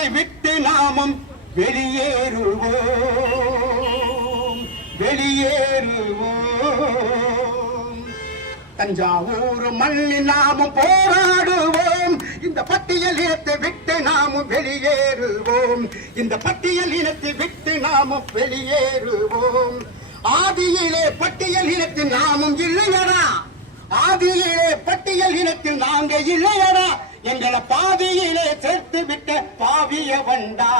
இனத்தை விட்டு நாமும் வெளியேறுவோம் வெளியேறுவோம். தஞ்சாவூர் மண்ணில் நாமும் போராடுவோம். இந்த பட்டியல் இனத்தை விட்டு நாமும் வெளியேறுவோம். இந்த பட்டியல் இனத்தை விட்டு நாமும் வெளியேறுவோம். ஆதியிலே பட்டியல் இனத்தில் நாமும் இல்லையடா. ஆதியிலே பட்டியல் இனத்தில் நாங்க இல்லையடா. எங்களை பாதியிலே சேர்த்து விட்ட பாவிய வண்டா.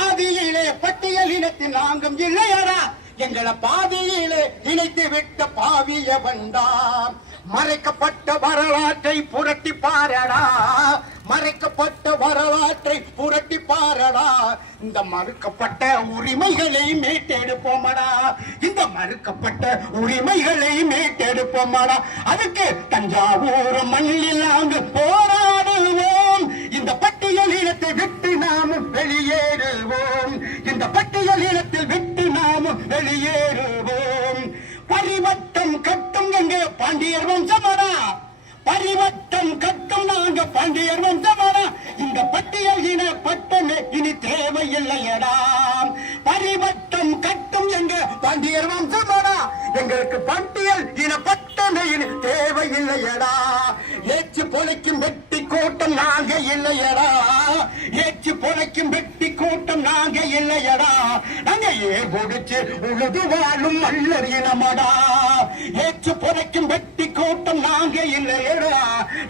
ஆதியிலே பட்டியல் இனத்தில் நாங்கும் இல்லையடா. எங்களை பாதியிலே இணைத்து விட்ட பாவிய வண்டா. மறைக்கப்பட்ட வரலாற்றை புரட்டி பாரடா. மறைக்கப்பட்ட வரலாற்றை புரட்டி பாரடா. இந்த மறுக்கப்பட்ட உரிமைகளை மீட்டெடுப்போமடா. இந்த மறுக்கப்பட்ட உரிமைகளை மீட்டெடுப்போமடா. அதுக்கு தஞ்சாவூர் மண்ணில் நாங்கள் போராடுவோம். இந்த பட்டியல் இனத்தை விட்டு நாமும் வெளியேறுவோம். இந்த பட்டியல் இனத்தில் விட்டு நாமும் வெளியேறுவோம். பரிவட்டம் கட்டும் எங்க பாண்டியர் வம்சமடா. பரிவட்டம் கட்டும் நாங்க பாண்டியர் வம்சமடா. இந்த பட்டியல் இன பட்டமே இனி தேவையில்லையடா. பரிவட்டம் கட்டும் எங்க பாண்டியர் வம்சமடா. எங்களுக்கு பட்டியல் இன பட்டமே இனி தேவையில்லையடா. ஏச்சு பொழைக்கும் வெட்டி கூட்டம் நாங்க இல்லையடா. ஏச்சு பொழைக்கும் வெட்டி கூட்டம் நாங்க இல்லையடா. நாங்க ஏர் கொடுத்து உழுது வாழும் மல்லர் இனமடா. ஏச்சு பொழைக்கும் வெட்டி கூட்டம் நாங்க இல்லையடா.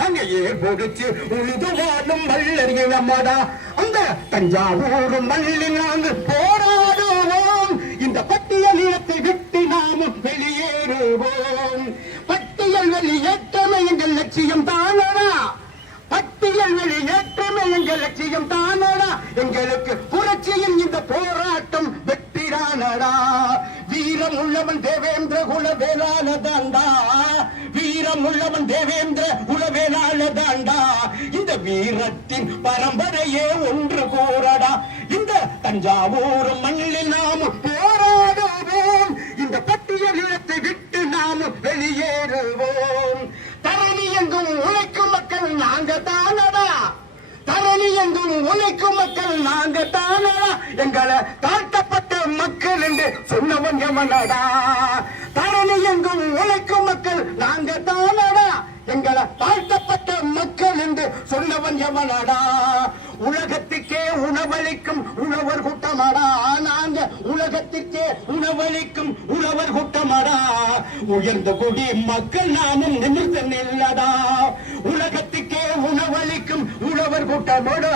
நாங்க ஏர் கொடுத்து உழுது வாழும் மல்லர் இனமடா. அந்த தஞ்சாவூர் மண்ணில் நாங்கள் போராடுவோம். இந்த பட்டியல் இனத்தை விட்டு நாமும் வெளியேறுவோம். பட்டியல் வெளியேற்றமே எங்கள் லட்சியம் தானடா. பட்டியல் வெளியேற்றமே எங்கள் லட்சியம் தானடா. எங்களுக்கு புரட்சியின் இந்த போராட்டம் வெற்றிதானடா. வீரம் உள்ளவன் தேவேந்திர குல வேளாளதாண்டா. வீரம் உள்ளவன் தேவேந்திர குல வேளாளதாண்டா. இந்த வீரத்தின் பரம்பரையே ஒன்று கூறடா. இந்த தஞ்சாவூர் மண்ணில் நாம் போராடுவோம். இந்த பட்டியல் இனத்தை விட்டு நாம் வெளியேறுவோம். தரணி எங்கும் உழைக்கும் மக்கள் நாங்க தானடா. தரணி எங்கும் உழைக்கும் மக்கள் நாங்க தானடா. எங்களை தாழ்த்தப்பட்ட மக்கள் என்று சொன்னவன் எவனடா. தரணி எங்கும் உழைக்கும் மக்கள் நாங்க தானடா. எங்களை தாழ்த்தப்பட்ட மக்கள் என்று சொன்னவன் எவனடா. உலகத்துக்கே உணவளிக்கும் உழவர் கூட்டமாடா. நாங்க உலகத்திற்கே உணவளிக்கும் உழவர் கூட்டமாடா. உயர்ந்த குடி மக்கள் நாமும் நிமிர்ந்து நில்லடா. உலகத்துக்கே உணவளிக்கும் உழவர் கூட்டமாடா.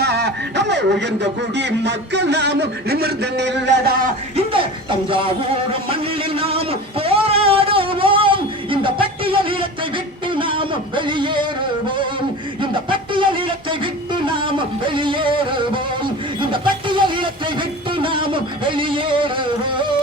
நம்ம உயர்ந்த குடி மக்கள் நாமும் நிமிர்ந்து நில்லடா. இந்த தஞ்சாவூர் மண்ணில் நாமும் போராடுவோம். இந்த பட்டியல் இனத்தை விட்டு நாமும் வெளியேறுவோம். இந்த பட்டியல் இனத்தை விட்டு நாமும் வெளியேறுவோம். இந்த பட்டியல் இனத்தை விட்டு நாமும் வெளியேறுவோம்.